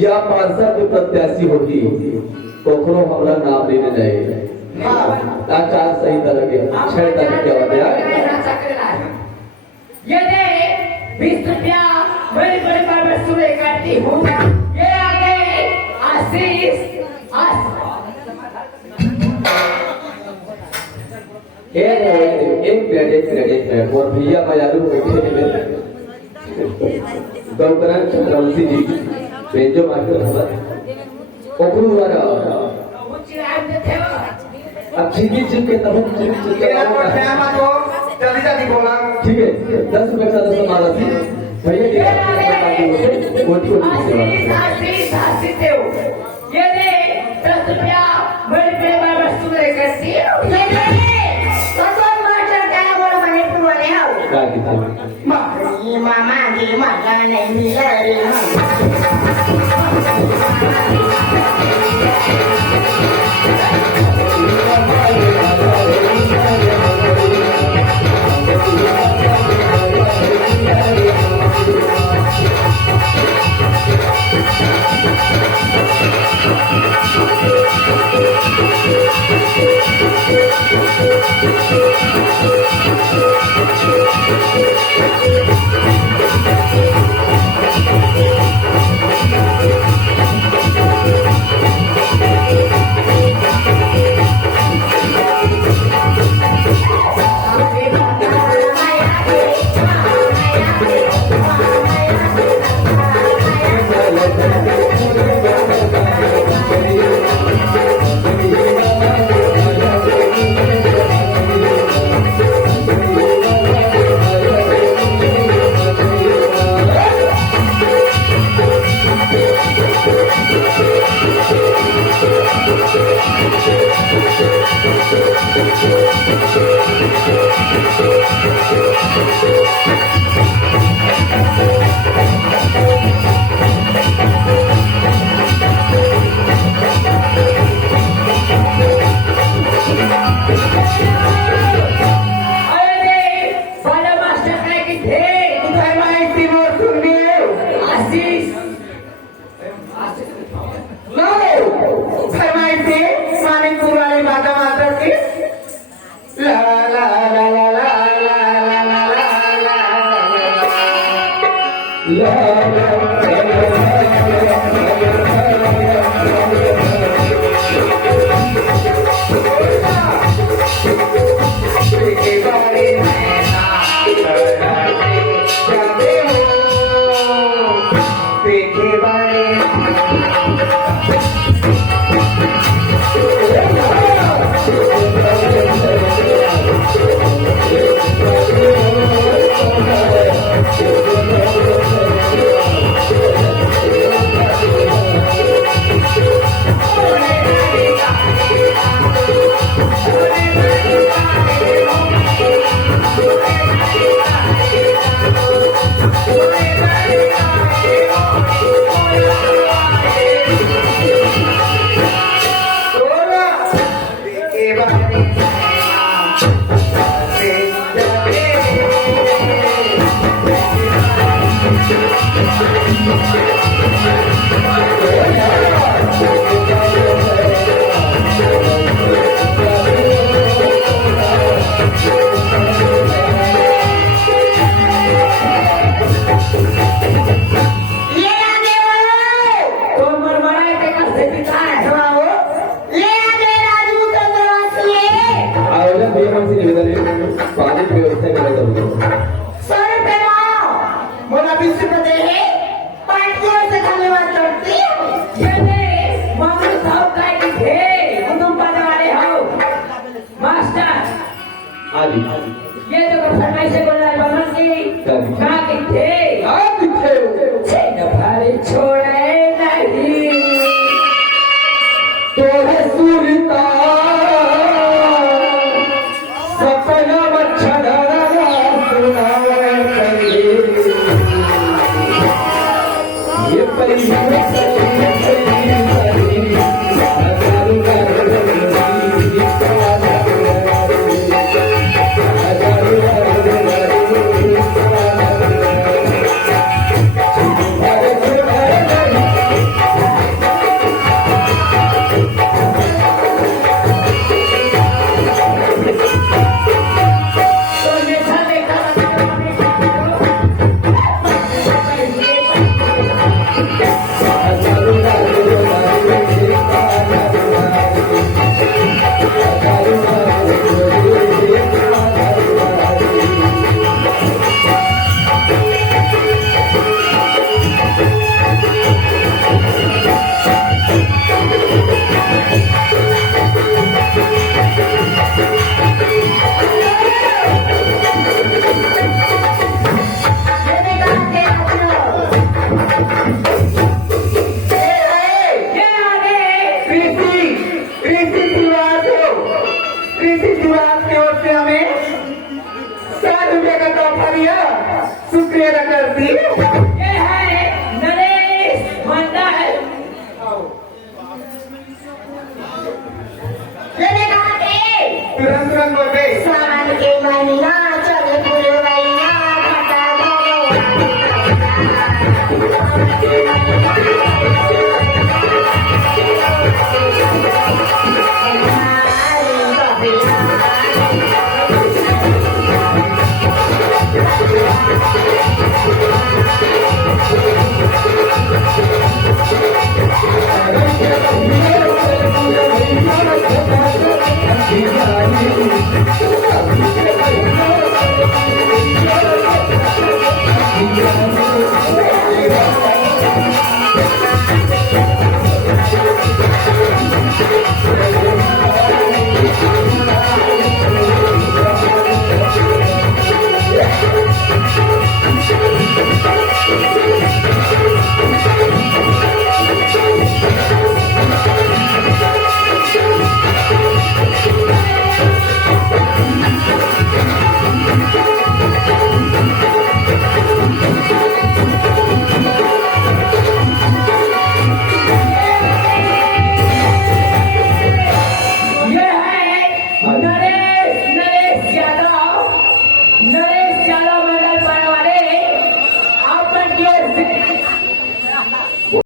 या पार्षद जो प्रत्याशी होगी कखनो हमरा नाम लेने जाए आचार सही तरह के 6 तरह के होते हैं ये दे 20 रुपया बड़ी बड़ी बार मैं सुने करती हूँ ये आगे आशीष एक मिनट और भैया बाजारू बैठे हैं गौकरण चंद्रवंशी जी बेंजो मार्केट होगा ओकरू वाला अब चीनी चीन के तब चीनी के जल्दी जल्दी बोला ठीक है 10 रुपए का 10 मारा थी भैया के कोटी ये दे 10 रुपया बड़ी बड़ी बार वस्तु लेकर दी मामा की माता नहीं मिला आली ये तो फरमाइश से बोल रहा है बामन की कहाँ किथे आ दिखे न भारी छोड़े नहीं तोरे सुरता सपना मच्छड़ा सुनावे करे ये परी तो देखा देखा ये आगे कृषि विभाग की ओर से हमें 7 रुपए का तोहफा दिया, शुक्रिया अदा करती। ये है नरेश मंडल तुरंत तुरंत बोल गए। सावन के महीना चले पुरवैया घटा ये है नरेश नरेश यादव नरेश